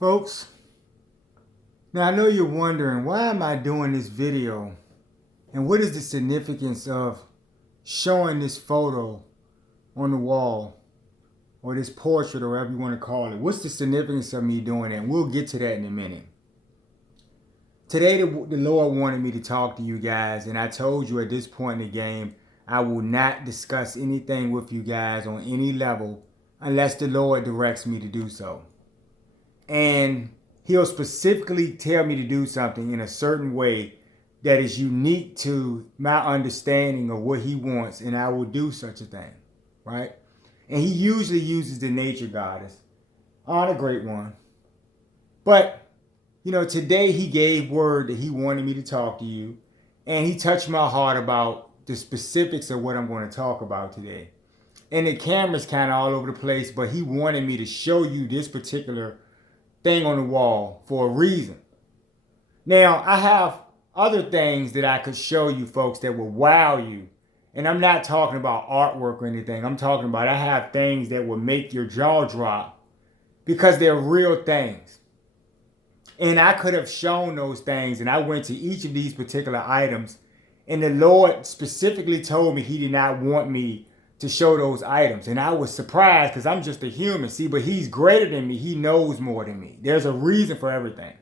Folks, now I know you're wondering, why am I doing this video? And what is the significance of showing this photo on the wall, or this portrait, or whatever you want to call it? What's the significance of me doing that? And we'll get to that in a minute. Today, the Lord wanted me to talk to you guys, and I told you at this point in the game, I will not discuss anything with you guys on any level unless the Lord directs me to do so. And He'll specifically tell me to do something in a certain way that is unique to my understanding of what He wants, and I will do such a thing, right? And He usually uses the nature goddess, on a great one. But, today He gave word that He wanted me to talk to you, and He touched my heart about the specifics of what I'm going to talk about today. And the camera's kind of all over the place, but He wanted me to show you this particular thing on the wall for a reason. Now, I have other things that I could show you folks that will wow you. And I'm not talking about artwork or anything. I'm talking about I have things that will make your jaw drop because they're real things. And I could have shown those things, and I went to each of these particular items, and the Lord specifically told me He did not want me to show those items. And I was surprised because I'm just a human. See, but He's greater than me. He knows more than me. There's a reason for everything.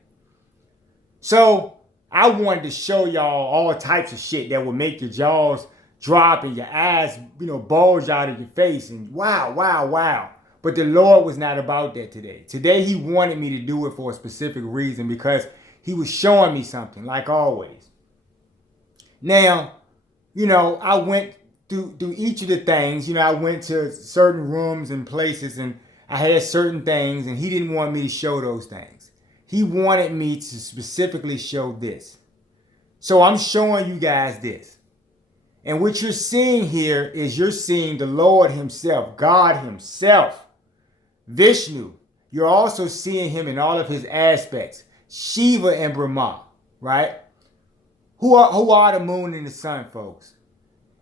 So I wanted to show y'all all types of shit that will make your jaws drop and your eyes, bulge out of your face. And wow. But the Lord was not about that today. Today He wanted me to do it for a specific reason because He was showing me something, like always. Now, I went through each of the things. I went to certain rooms and places, and I had certain things, and He didn't want me to show those things. He wanted me to specifically show this. So I'm showing you guys this. And what you're seeing here is you're seeing the Lord Himself, God Himself, Vishnu. You're also seeing Him in all of His aspects, Shiva and Brahma, right? Who are the moon and the sun, folks?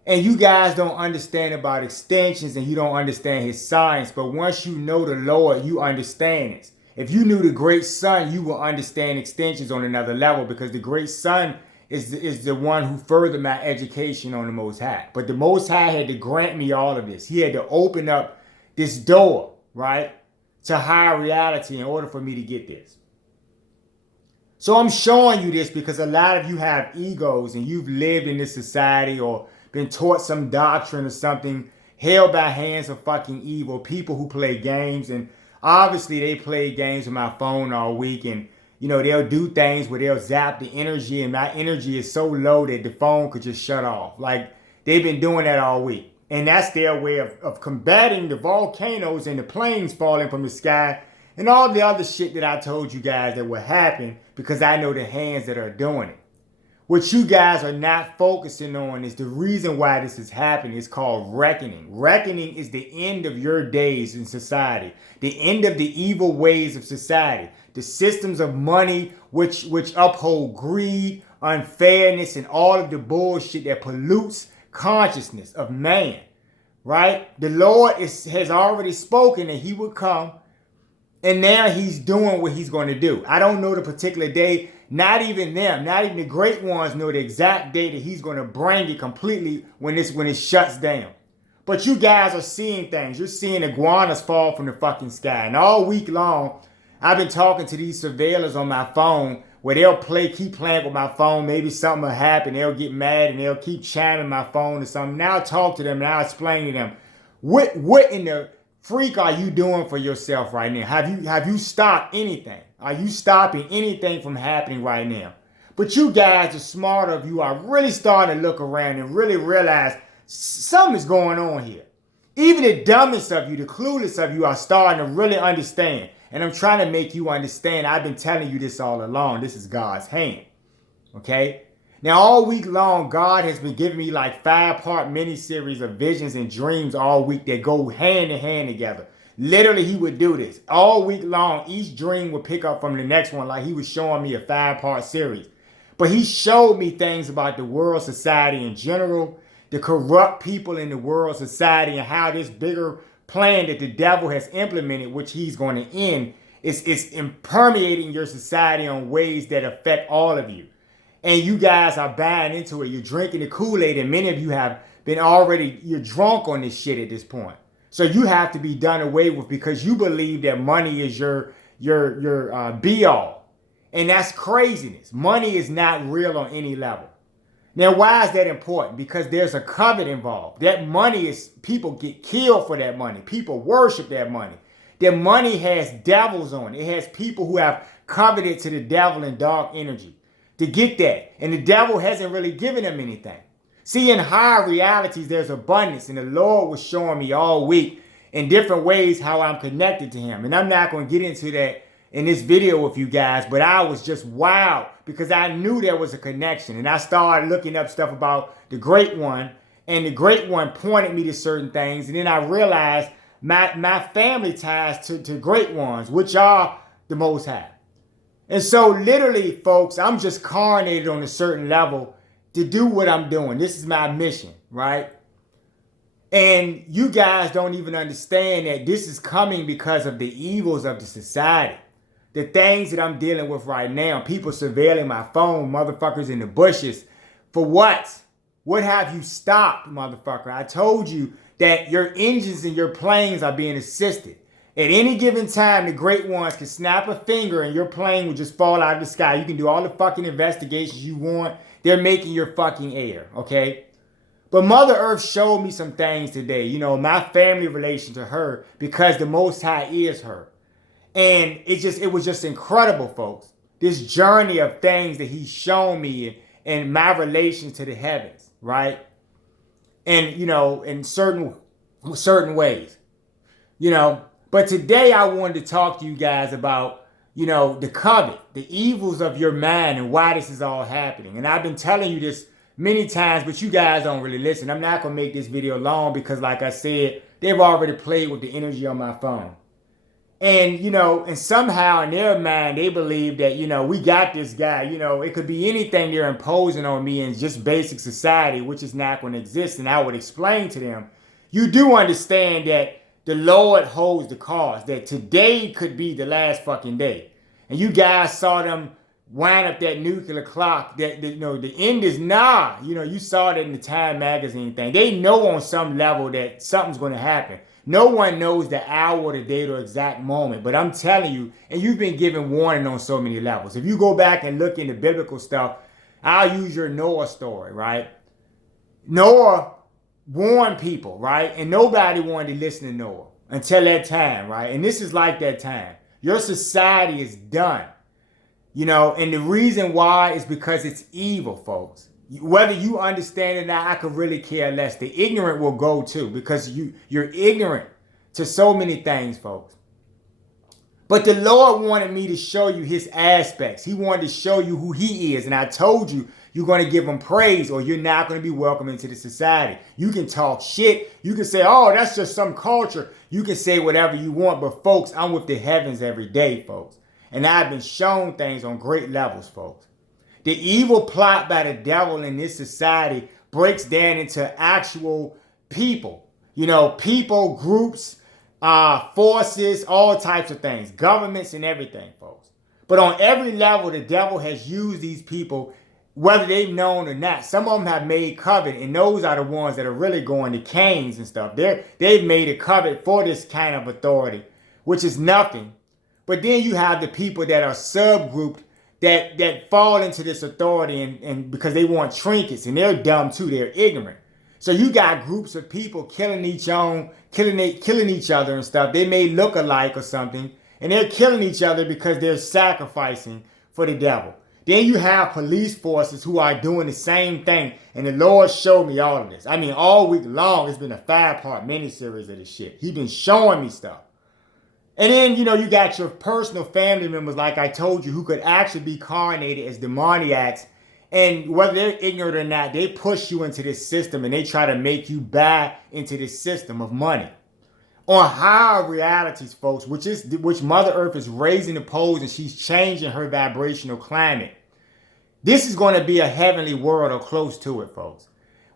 And you guys don't understand about extensions, and you don't understand His science. But once you know the Lord, you understand it. If you knew the great sun, you will understand extensions on another level, because the great sun is the one who furthered my education on the Most High. But the Most High had to grant me all of this. He had to open up this door, right, to higher reality in order for me to get this. So I'm showing you this because a lot of you have egos, and you've lived in this society or been taught some doctrine or something, held by hands of fucking evil, people who play games. And obviously they play games with my phone all week, and they'll do things where they'll zap the energy, and my energy is so low that the phone could just shut off. Like, they've been doing that all week. And that's their way of combating the volcanoes and the planes falling from the sky and all the other shit that I told you guys that will happen, because I know the hands that are doing it. What you guys are not focusing on is the reason why this is happening. It's called reckoning. Reckoning is the end of your days in society. The end of the evil ways of society. The systems of money which uphold greed, unfairness, and all of the bullshit that pollutes consciousness of man. Right? The Lord has already spoken that He would come, and now He's doing what He's going to do. I don't know the particular day. Not even them, not even the great ones know the exact day that He's going to bring it completely when it shuts down. But you guys are seeing things. You're seeing iguanas fall from the fucking sky. And all week long, I've been talking to these surveillors on my phone where they'll keep playing with my phone. Maybe something will happen. They'll get mad and they'll keep chiming my phone or something. Now I'll talk to them and I'll explain to them, what in the freak are you doing for yourself right now? Have you stopped anything? Are you stopping anything from happening right now? But you guys, the smarter of you, are really starting to look around and really realize something's going on here. Even the dumbest of you, the clueless of you, are starting to really understand. And I'm trying to make you understand. I've been telling you this all along. This is God's hand. Okay? Now, all week long, God has been giving me like 5-part mini-series of visions and dreams all week that go hand in hand together. Literally, He would do this. All week long, each dream would pick up from the next one, like He was showing me a 5-part series. But He showed me things about the world, society in general, the corrupt people in the world, society, and how this bigger plan that the devil has implemented, which he's going to end, It's permeating your society in ways that affect all of you. And you guys are buying into it. You're drinking the Kool-Aid, and many of you have been you're drunk on this shit at this point. So you have to be done away with because you believe that money is your be-all. And that's craziness. Money is not real on any level. Now, why is that important? Because there's a covet involved. That money is, people get killed for that money. People worship that money. That money has devils on it. It has people who have coveted to the devil and dark energy to get that. And the devil hasn't really given them anything. See, in higher realities, there's abundance. And the Lord was showing me all week in different ways how I'm connected to him. And I'm not going to get into that in this video with you guys, but I was just wild because I knew there was a connection. And I started looking up stuff about the Great One, and the Great One pointed me to certain things. And then I realized my family ties to Great Ones, which are the Most High. And so literally, folks, I'm just carnated on a certain level to do what I'm doing. This is my mission, right? And you guys don't even understand that this is coming because of the evils of the society. The things that I'm dealing with right now, people surveilling my phone, motherfuckers in the bushes. For what? What have you stopped, motherfucker? I told you that your engines and your planes are being assisted. At any given time, the Great Ones can snap a finger and your plane will just fall out of the sky. You can do all the fucking investigations you want. They're making your fucking air, okay? But Mother Earth showed me some things today. You know, my family relation to her, because the Most High is her. And it was just incredible, folks. This journey of things that he's shown me in my relation to the heavens, right? And, you know, in certain ways, you know. But today I wanted to talk to you guys about, you know, the covet, the evils of your mind and why this is all happening. And I've been telling you this many times, but you guys don't really listen. I'm not going to make this video long because, like I said, they've already played with the energy on my phone. And, you know, and somehow in their mind, they believe that, you know, we got this guy. You know, it could be anything they're imposing on me in just basic society, which is not going to exist. And I would explain to them, you do understand that the Lord holds the cards, that today could be the last fucking day. And you guys saw them wind up that nuclear clock, that you know, the end is nigh. You know, you saw that in the Time magazine thing. They know on some level that something's going to happen. No one knows the hour or the date or exact moment, but I'm telling you, and you've been given warning on so many levels. If you go back and look into biblical stuff, I'll use your Noah story, right? Noah warned people, right? And nobody wanted to listen to Noah until that time, right? And this is like that time. Your society is done, you know, and the reason why is because it's evil, folks. Whether you understand it or not, I could really care less. The ignorant will go too, because you're ignorant to so many things, folks. But the Lord wanted me to show you his aspects. He wanted to show you who he is. And I told you, you're going to give him praise or you're not going to be welcome into the society. You can talk shit. You can say, oh, that's just some culture. You can say whatever you want. But folks, I'm with the heavens every day, folks. And I've been shown things on great levels, folks. The evil plot by the devil in this society breaks down into actual people. You know, people, groups, forces, all types of things, governments and everything, folks. But on every level, the devil has used these people, whether they've known or not. Some of them have made covenant, and those are the ones that are really going to Cain's and stuff. They've made a covenant for this kind of authority, which is nothing. But then you have the people that are subgrouped that fall into this authority and because they want trinkets, and they're dumb too, they're ignorant. So you got groups of people killing each other and stuff. They may look alike or something, and they're killing each other because they're sacrificing for the devil. Then you have police forces who are doing the same thing, and the Lord showed me all of this. I mean, all week long, it's been a 5-part miniseries of this shit. He's been showing me stuff. And then, you know, you got your personal family members, like I told you, who could actually be carnated as demoniacs. And whether they're ignorant or not, they push you into this system and they try to make you buy into this system of money. On higher realities, folks, which Mother Earth is raising the poles and she's changing her vibrational climate. This is going to be a heavenly world or close to it, folks.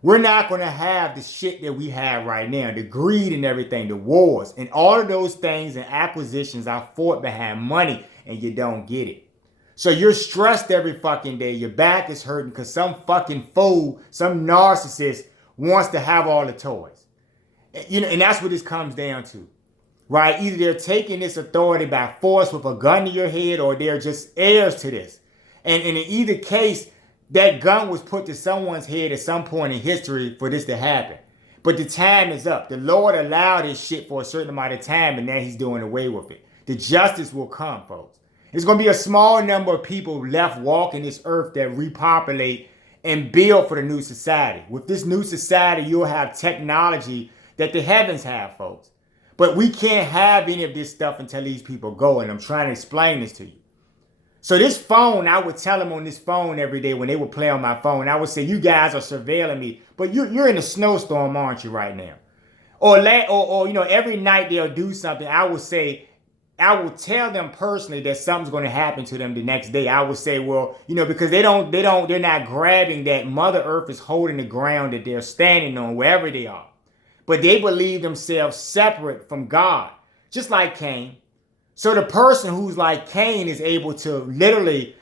We're not going to have the shit that we have right now, the greed and everything, the wars, and all of those things and acquisitions are fought behind money, and you don't get it. So you're stressed every fucking day. Your back is hurting because some fucking fool, some narcissist wants to have all the toys. You know, and that's what this comes down to, right? Either they're taking this authority by force with a gun to your head, or they're just heirs to this. And in either case, that gun was put to someone's head at some point in history for this to happen. But the time is up. The Lord allowed this shit for a certain amount of time, and now he's doing away with it. The justice will come, folks. There's going to be a small number of people left walking this earth that repopulate and build for the new society. With this new society, you'll have technology that the heavens have, folks. But we can't have any of this stuff until these people go, and I'm trying to explain this to you. So this phone, I would tell them on this phone every day when they would play on my phone, I would say, you guys are surveilling me, but you're in a snowstorm, aren't you, right now? Or you know, every night they'll do something. I would say, I will tell them personally that something's going to happen to them the next day. I would say, well, you know, because they're not grabbing that Mother Earth is holding the ground that they're standing on wherever they are. But they believe themselves separate from God, just like Cain. So the person who's like Cain is able to literally,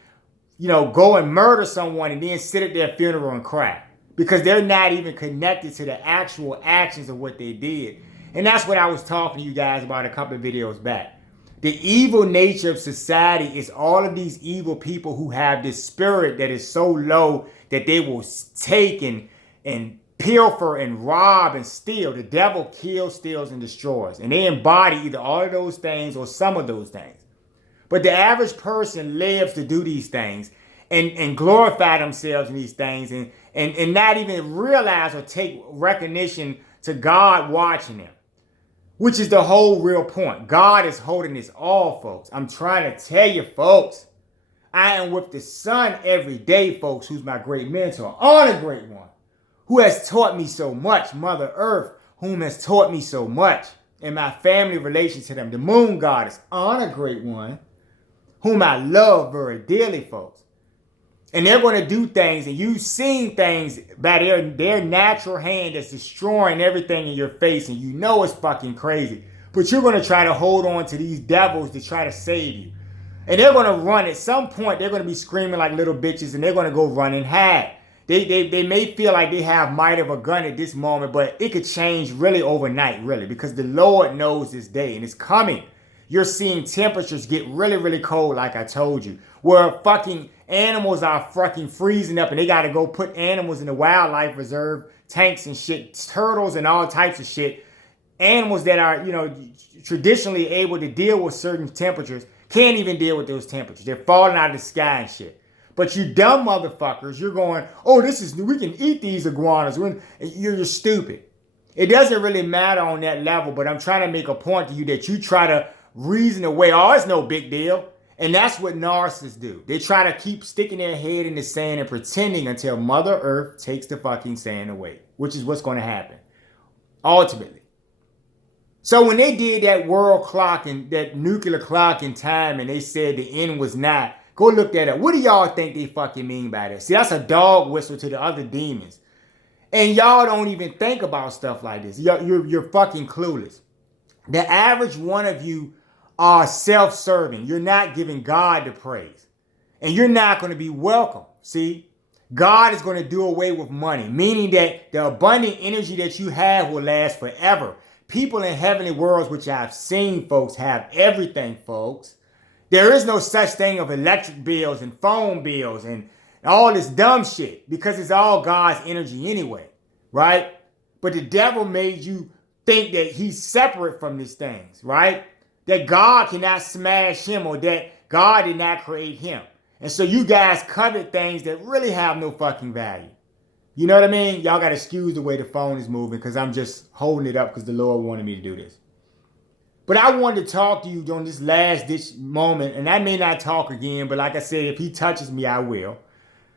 you know, go and murder someone and then sit at their funeral and cry because they're not even connected to the actual actions of what they did. And that's what I was talking to you guys about a couple of videos back. The evil nature of society is all of these evil people who have this spirit that is so low that they will take and pilfer and rob and steal. The devil kills, steals, and destroys. And they embody either all of those things or some of those things. But the average person lives to do these things and glorify themselves in these things and not even realize or take recognition to God watching them. Which is the whole real point. God is holding this all, folks. I'm trying to tell you, folks. I am with the Son every day, folks, who's my great mentor. On a great one. Who has taught me so much. Mother Earth, whom has taught me so much. And my family relation to them. The moon goddess, on a great one. Whom I love very dearly, folks. And they're going to do things, and you've seen things by their natural hand that's destroying everything in your face, and you know it's fucking crazy. But you're going to try to hold on to these devils to try to save you. And they're going to run. At some point, they're going to be screaming like little bitches, and they're going to go run and hide. They may feel like they have might of a gun at this moment, but it could change really overnight, really, because the Lord knows this day, and it's coming. You're seeing temperatures get really, really cold, like I told you, where fucking animals are fucking freezing up and they got to go put animals in the wildlife reserve, tanks and shit, turtles and all types of shit. Animals that are, you know, traditionally able to deal with certain temperatures can't even deal with those temperatures. They're falling out of the sky and shit. But you dumb motherfuckers, you're going, oh, we can eat these iguanas. You're stupid. It doesn't really matter on that level, but I'm trying to make a point to you that you try to reason away, oh, it's no big deal. And that's what narcissists do. They try to keep sticking their head in the sand and pretending until Mother Earth takes the fucking sand away, which is what's going to happen, ultimately. So when they did that world clock and that nuclear clock in time and they said the end was not, go look that up. What do y'all think they fucking mean by that? See, that's a dog whistle to the other demons. And y'all don't even think about stuff like this. You're fucking clueless. The average one of you are self-serving. You're not giving God the praise. And you're not going to be welcome. See? God is going to do away with money, meaning that the abundant energy that you have will last forever. People in heavenly worlds, which I've seen, folks, have everything, folks. There is no such thing of electric bills and phone bills and all this dumb shit because it's all God's energy anyway, right? But the devil made you think that he's separate from these things, right? That God cannot smash him or that God did not create him. And so you guys covet things that really have no fucking value. You know what I mean? Y'all got to excuse the way the phone is moving because I'm just holding it up because the Lord wanted me to do this. But I wanted to talk to you during this last ditch moment, and I may not talk again, but like I said, if he touches me, I will.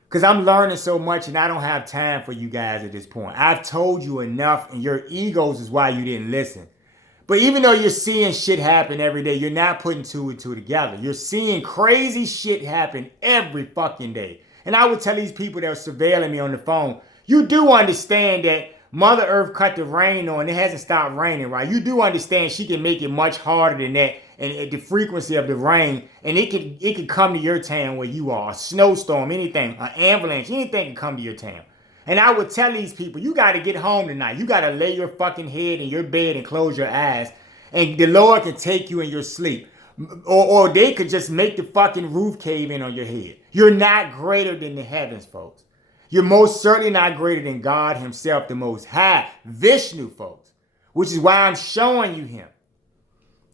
Because I'm learning so much and I don't have time for you guys at this point. I've told you enough and your egos is why you didn't listen. But even though you're seeing shit happen every day, you're not putting two and two together. You're seeing crazy shit happen every fucking day. And I would tell these people that are surveilling me on the phone, You do understand that Mother Earth cut the rain on, it hasn't stopped raining, right? You do understand she can make it much harder than that, and at the frequency of the rain, and it can come to your town where you are. A snowstorm, anything, an avalanche, anything can come to your town. And I would tell these people, you got to get home tonight. You got to lay your fucking head in your bed and close your eyes, and the Lord can take you in your sleep. Or they could just make the fucking roof cave in on your head. You're not greater than the heavens, folks. You're most certainly not greater than God himself, the Most High, Vishnu, folks, which is why I'm showing you him.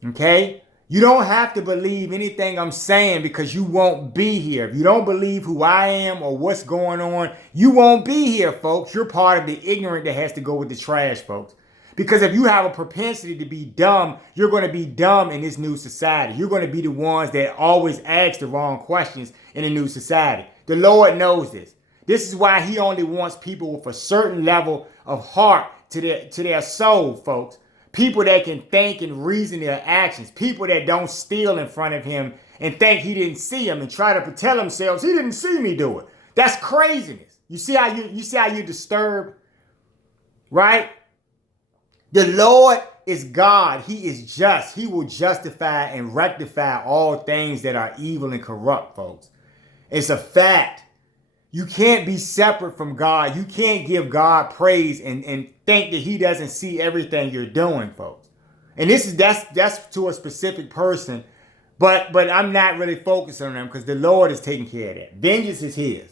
Okay? You don't have to believe anything I'm saying because you won't be here. If you don't believe who I am or what's going on, you won't be here, folks. You're part of the ignorant that has to go with the trash, folks. Because if you have a propensity to be dumb, you're going to be dumb in this new society. You're going to be the ones that always ask the wrong questions in the new society. The Lord knows this. This is why he only wants people with a certain level of heart to their soul, folks. People that can think and reason their actions. People that don't steal in front of him and think he didn't see him and try to tell themselves he didn't see me do it. That's craziness. You see how you're disturbed, right? The Lord is God. He is just. He will justify and rectify all things that are evil and corrupt, folks. It's a fact. You can't be separate from God. You can't give God praise and think that he doesn't see everything you're doing, folks. And that's to a specific person, but I'm not really focused on them because the Lord is taking care of that. Vengeance is his.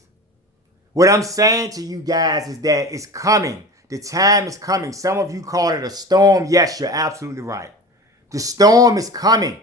What I'm saying to you guys is that it's coming. The time is coming. Some of you call it a storm. Yes, you're absolutely right. The storm is coming.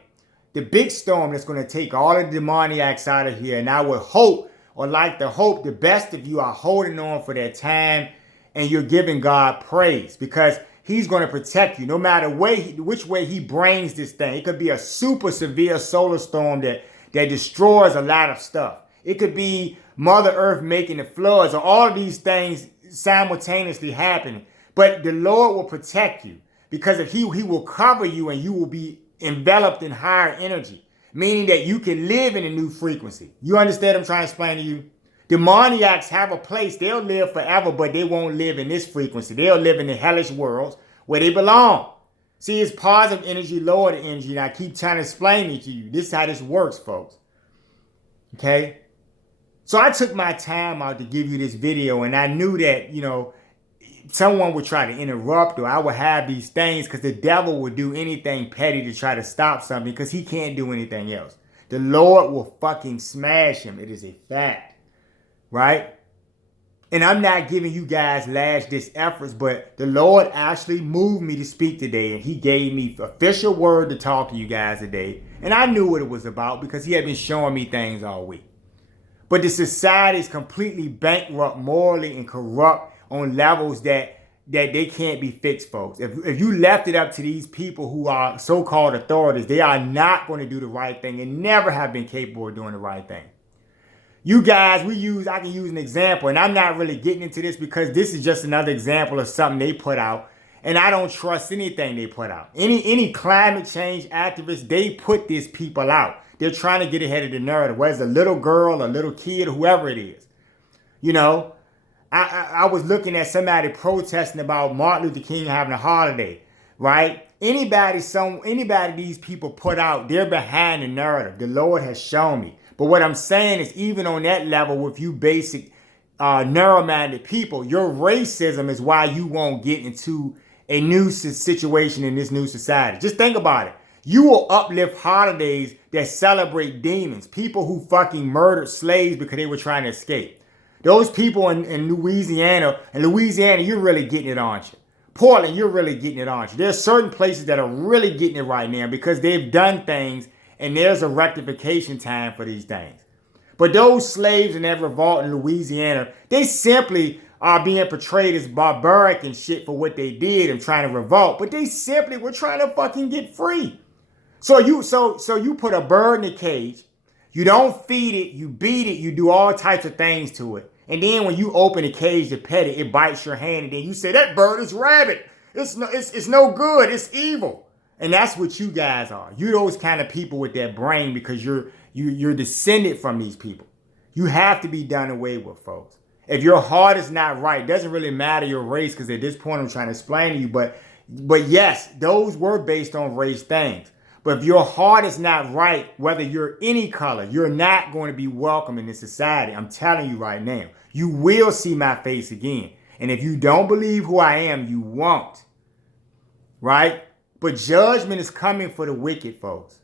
The big storm that's going to take all the demoniacs out of here. And I would hope, or like to hope, the best of you are holding on for that time and you're giving God praise because he's going to protect you no matter which way he brings this thing. It could be a super severe solar storm that destroys a lot of stuff. It could be Mother Earth making the floods or all of these things simultaneously happening. But the Lord will protect you because if he will cover you and you will be enveloped in higher energy. Meaning that you can live in a new frequency. You understand what I'm trying to explain to you? Demoniacs have a place. They'll live forever, but they won't live in this frequency. They'll live in the hellish worlds where they belong. See, it's positive energy, lower energy, and I keep trying to explain it to you. This is how this works, folks. Okay? So I took my time out to give you this video, and I knew that, someone would try to interrupt or I would have these things because the devil would do anything petty to try to stop something because he can't do anything else. The Lord will fucking smash him. It is a fact. Right? And I'm not giving you guys last-ditch efforts, but the Lord actually moved me to speak today and he gave me official word to talk to you guys today. And I knew what it was about because he had been showing me things all week. But the society is completely bankrupt morally and corrupt on levels that they can't be fixed, folks. If you left it up to these people who are so-called authorities, they are not going to do the right thing and never have been capable of doing the right thing. You guys, I can use an example, and I'm not really getting into this because this is just another example of something they put out, and I don't trust anything they put out. Any climate change activists, they put these people out. They're trying to get ahead of the narrative, whether it's a little girl, a little kid, whoever it is. I was looking at somebody protesting about Martin Luther King having a holiday, right? Anybody these people put out, they're behind the narrative. The Lord has shown me. But what I'm saying is even on that level with you basic narrow-minded people, your racism is why you won't get into a new situation in this new society. Just think about it. You will uplift holidays that celebrate demons, people who fucking murdered slaves because they were trying to escape. Those people in Louisiana, you're really getting it, aren't you? Portland, you're really getting it, aren't you? There's certain places that are really getting it right now because they've done things and there's a rectification time for these things. But those slaves in that revolt in Louisiana, they simply are being portrayed as barbaric and shit for what they did and trying to revolt. But they simply were trying to fucking get free. So you put a bird in a cage, you don't feed it, you beat it, you do all types of things to it. And then when you open the cage to pet it, it bites your hand. And then you say, that bird is rabid. It's no good. It's evil. And that's what you guys are. You're those kind of people with that brain because you're descended from these people. You have to be done away with, folks. If your heart is not right, it doesn't really matter your race, because at this point I'm trying to explain to you, but yes, those were based on race things. But if your heart is not right, whether you're any color, you're not going to be welcome in this society. I'm telling you right now. You will see my face again. And if you don't believe who I am, you won't. Right? But judgment is coming for the wicked, folks.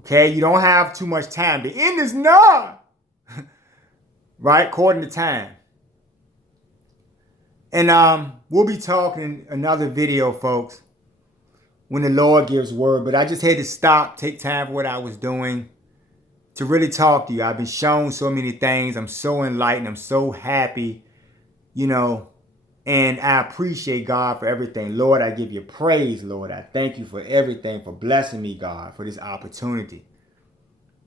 Okay? You don't have too much time. The end is nigh. Right? According to time. And we'll be talking in another video, folks, when the Lord gives word. But I just had to stop, take time for what I was doing to really talk to you. I've been shown so many things. I'm so enlightened. I'm so happy, you know, and I appreciate God for everything. Lord, I give you praise, Lord. I thank you for everything, for blessing me, God, for this opportunity.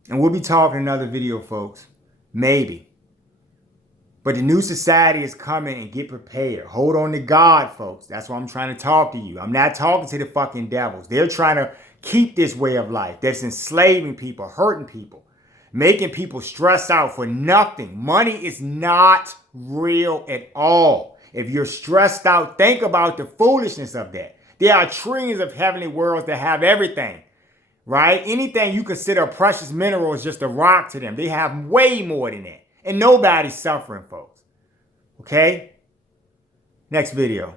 And we'll be talking in another video, folks. Maybe. But the new society is coming, and get prepared. Hold on to God, folks. That's why I'm trying to talk to you. I'm not talking to the fucking devils. They're trying to keep this way of life that's enslaving people, hurting people, making people stress out for nothing. Money is not real at all. If you're stressed out, think about the foolishness of that. There are trillions of heavenly worlds that have everything, right? Anything you consider a precious mineral is just a rock to them. They have way more than that. And nobody's suffering, folks. Okay? Next video.